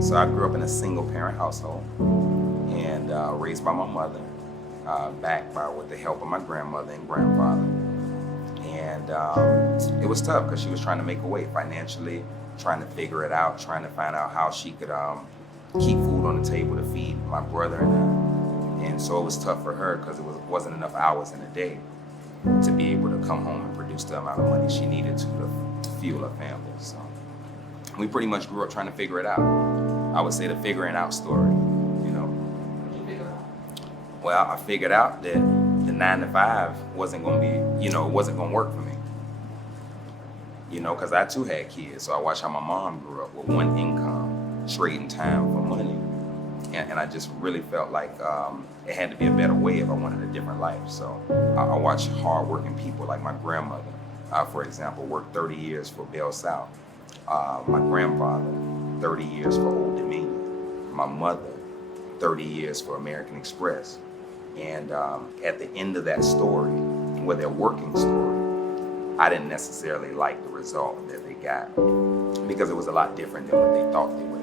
So I grew up in a single parent household and raised by my mother, backed by with the help of my grandmother and grandfather. And it was tough because she was trying to make a way financially, trying to figure it out, trying to find out how she could keep food on the table to feed my brother and I. And so it was tough for her because wasn't enough hours in a day to be able to come home and produce the amount of money she needed to fuel her family. So we pretty much grew up trying to figure it out. I would say the figuring out story, you know. Well, I figured out that the 9 to 5 wasn't going to be, it wasn't going to work for me, because I too had kids. So I watched how my mom grew up with one income, trading time for money. And I just really felt like it had to be a better way if I wanted a different life. So I watched hardworking people like my grandmother, for example, worked 30 years for Bell South. My grandfather, 30 years for Old Dominion. My mother, 30 years for American Express. And at the end of that story, or their working story, I didn't necessarily like the result that they got because it was a lot different than what they thought they would